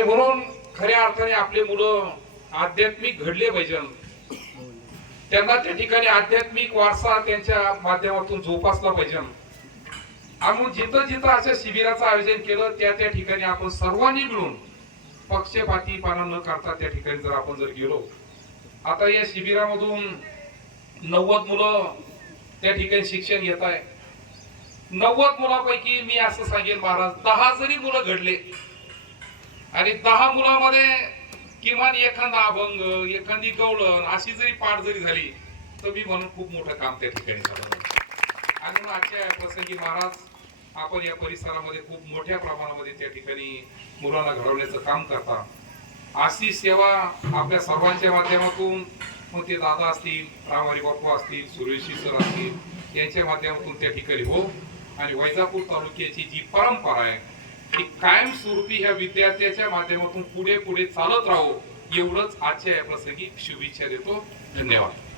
आणि म्हणून खऱ्या अर्थाने आपले मुलं आध्यात्मिक घडले पाहिजे, त्यांना त्या ठिकाणी आध्यात्मिक वारसा त्यांच्या माध्यमातून जोपासला पाहिजे. आणि जिथं जिथं अशा शिबिराचं आयोजन केलं त्या ठिकाणी आपण सर्वांनी मिळून पक्षपातीपणा न करता त्या ठिकाणी जर आपण जर गेलो, आता या शिबिरामधून 90 मुलं त्या ठिकाणी शिक्षण घेत आहे. 90 मुलांपैकी मी असं सांगेन महाराज, 10 जरी मुलं घडले आणि 10 मुलांमध्ये किमान एखादा अभंग, एखादी गवळण अशी जरी पाठ जरी झाली तर मी म्हणून खूप मोठं काम त्या ठिकाणी झालं. आणि म्हणून आजच्या प्रसंगी महाराज आपण या परिसरामध्ये खूप मोठ्या प्रमाणामध्ये त्या ठिकाणी मुलांना घडवण्याचं काम करता. अशी सेवा आपल्या सर्वांच्या माध्यमातून, मग ते दादा असतील, रामहरी बाप्पा असतील, सुरेशी सर असतील, यांच्या माध्यमातून त्या ठिकाणी हो. आणि वैजापूर तालुक्याची जी परंपरा आहे ती कायमस्वरूपी ह्या विद्यार्थ्याच्या माध्यमातून पुढे पुढे चालत राहो, एवढंच आजच्या या प्रसंगी शुभेच्छा देतो. धन्यवाद.